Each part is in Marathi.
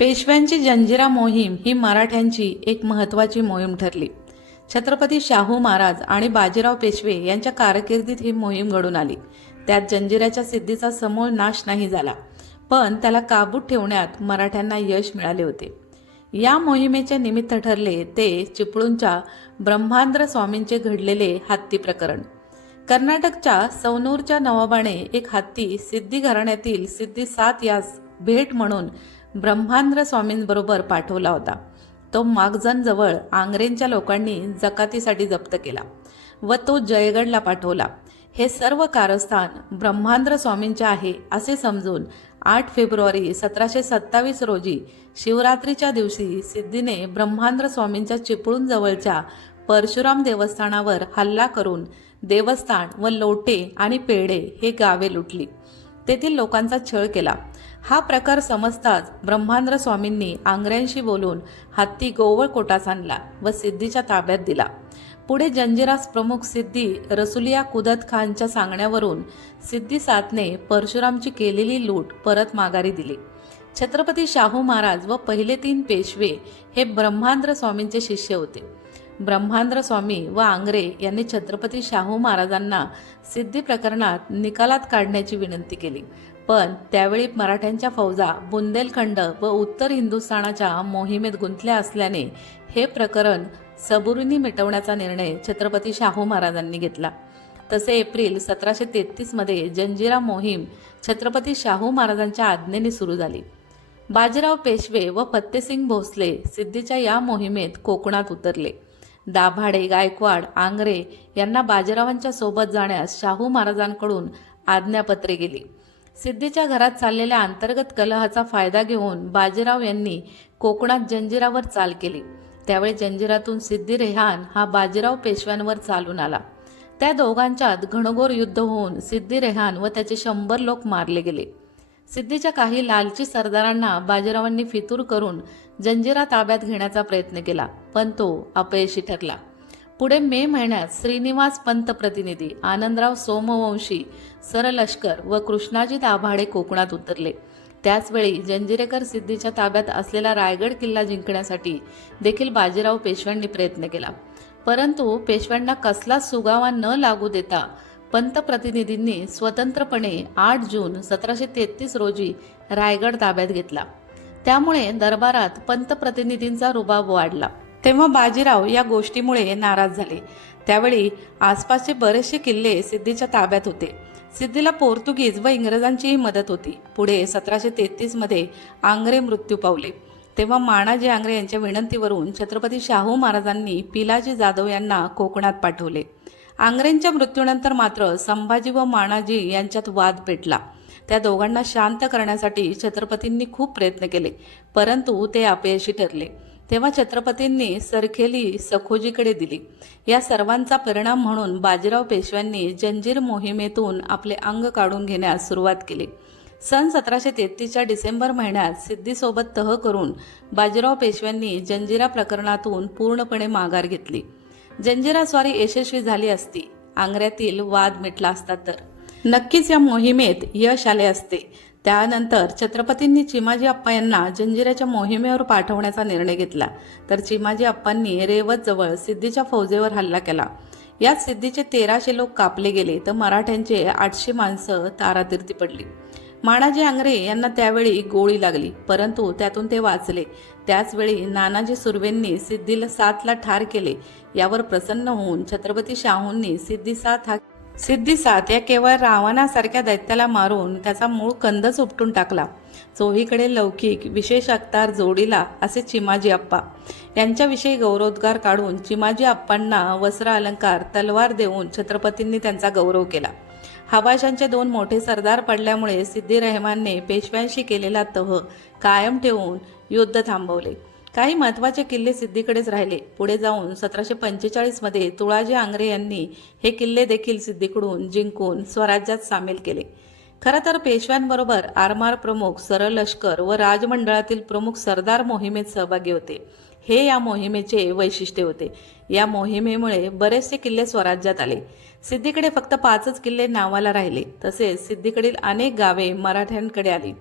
पेशव्यांची जंजिरा मोहीम ही मराठ्यांची एक महत्त्वाची मोहीम ठरली. छत्रपती शाहू महाराज आणि बाजीराव पेशवे यांच्या कारकिर्दीत ही मोहीम घडून आली. त्यात जंजिराच्या सिद्धीचा समूळ नाश नाही झाला पण त्याला काबूत ठेवण्यात मराठ्यांना यश मिळाले होते. या मोहिमेचे निमित्त ठरले ते चिपळूणच्या ब्रह्मांद्र स्वामींचे घडलेले हत्ती प्रकरण. कर्नाटकच्या सौनूरच्या नवाबाने एक हत्ती सिद्धी घराण्यातील सिद्धी सात यास भेट म्हणून ब्रह्मांद्र स्वामींबरोबर पाठवला होता. तो मागजनजवळ आंग्रेंच्या लोकांनी जकातीसाठी जप्त केला व तो जयगडला पाठवला. हे सर्व कारस्थान ब्रह्मांद्र स्वामींचे आहे असे समजून आठ फेब्रुवारी सतराशे सत्तावीस रोजी शिवरात्रीच्या दिवशी सिद्धीने ब्रह्मांद्र स्वामींच्या चिपळूण जवळच्या परशुराम देवस्थानावर हल्ला करून देवस्थान व लोटे आणि पेढे हे गावे लुटली. तेथील लोकांचा छळ केला. हा प्रकार समजताच ब्रह्मांद्र स्वामींनी आंग्र्यांशी बोलून हत्ती गोवळ कोटास आणला व सिद्धीच्या ताब्यात दिला. पुढे जंजिरास प्रमुख सिद्धी रसुलिया कुदत खानच्या सांगण्यावरून सिद्धी सातने परशुरामची केलेली लूट परत माघारी दिली. छत्रपती शाहू महाराज व पहिले तीन पेशवे हे ब्रह्मांद्र स्वामींचे शिष्य होते. ब्रह्मांद्र स्वामी व आंग्रे यांनी छत्रपती शाहू महाराजांना सिद्धी प्रकरणात निकालात काढण्याची विनंती केली. पण त्यावेळी मराठ्यांच्या फौजा बुंदेलखंड व उत्तर हिंदुस्थानाच्या मोहिमेत गुंतल्या असल्याने हे प्रकरण सबुरीने मिटवण्याचा निर्णय छत्रपती शाहू महाराजांनी घेतला. तसे एप्रिल सतराशे तेहतीसमध्ये जंजिरा मोहीम छत्रपती शाहू महाराजांच्या आज्ञेने सुरू झाली. बाजीराव पेशवे व फत्तेसिंग भोसले सिद्धीच्या या मोहिमेत कोकणात उतरले. दाभाडे गायकवाड आंग्रे यांना बाजीरावांच्या सोबत जाण्यास शाहू महाराजांकडून आज्ञापत्रे गेली. सिद्धीच्या घरात चाललेल्या अंतर्गत कलहाचा फायदा घेऊन बाजीराव यांनी कोकणात जंजिरावर चाल केली. त्यावेळी जंजिरातून सिद्धी रेहान हा बाजीराव पेशव्यांवर चालून आला. त्या दोघांच्यात घणघोर युद्ध होऊन सिद्धी रेहान व त्याचे शंभर लोक मारले गेले. सिद्धीच्या काही लालची सरदारांना बाजीरावांनी फितूर करून जंजिरा ताब्यात घेण्याचा प्रयत्न केला पण तो अपयशी ठरला. पुढे मे महिन्यात श्रीनिवास पंत प्रतिनिधी आनंदराव सोमवंशी सरलष्कर व कृष्णाजी दाभाडे कोकणात उतरले. त्याचवेळी जंजिरेकर सिद्धीच्या ताब्यात असलेला रायगड किल्ला जिंकण्यासाठी देखील बाजीराव पेशव्यांनी प्रयत्न केला. परंतु पेशव्यांना कसलाच सुगावा न लागू देता पंतप्रतिनिधींनी स्वतंत्रपणे आठ जून सतराशे तेहतीस रोजी रायगड ताब्यात घेतला. त्यामुळे दरबारात पंतप्रतिनिधींचा रुबाब वाढला. तेव्हा बाजीराव या गोष्टीमुळे नाराज झाले. त्यावेळी आसपासचे बरेचसे किल्ले सिद्धीच्या ताब्यात होते. सिद्धीला पोर्तुगीज व इंग्रजांचीही मदत होती. पुढे सतराशे तेहतीसमध्ये आंग्रे मृत्यू पावले. तेव्हा मानाजी आंग्रे यांच्या विनंतीवरून छत्रपती शाहू महाराजांनी पिलाजी जाधव यांना कोकणात पाठवले. आंग्रेंच्या मृत्यूनंतर मात्र संभाजी व मानाजी यांच्यात वाद पेटला. त्या दोघांना शांत करण्यासाठी छत्रपतींनी खूप प्रयत्न केले परंतु ते अपयशी ठरले. तेव्हा छत्रपतींनी सरखेली सखोजीकडे दिली. या सर्वांचा परिणाम म्हणून बाजीराव पेशव्यांनी जंजीर मोहिमेतून आपले अंग काढून घेण्यास सुरुवात केली. सन सतराशे तेहतीसच्या डिसेंबर महिन्यात सिद्धीसोबत तह करून बाजीराव पेशव्यांनी जंजिरा प्रकरणातून पूर्णपणे माघार घेतली. जंजिरा स्वारी यशस्वी झाली असती. आंग्र्यातील वाद मिटला असता तर. नक्कीच या मोहिमेत यश आले असते. त्यानंतर छत्रपतींनी चिमाजी अप्पा यांना जंजिराच्या मोहिमेवर पाठवण्याचा निर्णय घेतला. तर चिमाजी अप्पांनी रेवत जवळ सिद्धीच्या फौजेवर हल्ला केला. यात सिद्धीचे तेराशे लोक कापले गेले तर मराठ्यांचे आठशे माणसं तारातीर्थी पडली. माणाजी आंग्रे यांना त्यावेळी गोळी लागली परंतु त्यातून ते वाचले. त्याचवेळी नानाजी सुर्वेंनी सिद्धीला सातला ठार केले. यावर प्रसन्न होऊन छत्रपती शाहूंनी सिद्धी सात हा सिद्धी या केवळ रावणासारख्या दैत्याला मारून त्याचा मूळ कंदच उपटून टाकला. चोहीकडे लौकिक विशेष अक्तार जोडीला असे चिमाजी अप्पा यांच्याविषयी गौरवोद्गार काढून चिमाजी अप्पांना वस्त्र अलंकार तलवार देऊन छत्रपतींनी त्यांचा गौरव केला. हवाशांचे दोन मोठे सरदार पडल्यामुळे सिद्धी रहमानने पेशव्यांशी केलेला तह कायम ठेवून युद्ध थांबवले. काही महत्त्वाचे किल्ले सिद्धीकडेच राहिले. पुढे जाऊन सतराशे पंचेचाळीसमध्ये तुळाजी आंग्रे यांनी हे किल्ले देखील सिद्धीकडून जिंकून स्वराज्यात सामील केले. खरं तर पेशव्यांबरोबर आरमार प्रमुख सरळ लष्कर व राजमंडळातील प्रमुख सरदार मोहिमेत सहभागी होते. हे या मोहिमेचे वैशिष्ट्य होते. या मोहिमेमुळे बरेचसे किल्ले स्वराज्यात आले. सिद्धीकडे फक्त पाचच किल्ले नावाला राहिले. तसेच सिद्धीकडील अनेक गावे मराठ्यांकडे आली.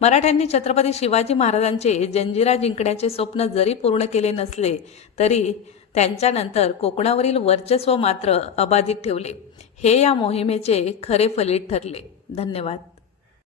मराठ्यांनी छत्रपती शिवाजी महाराजांचे जंजिरा जिंकण्याचे स्वप्न जरी पूर्ण केले नसले तरी त्यांच्यानंतर कोकणावरील वर्चस्व मात्र अबाधित ठेवले. हे या मोहिमेचे खरे फलित ठरले. धन्यवाद.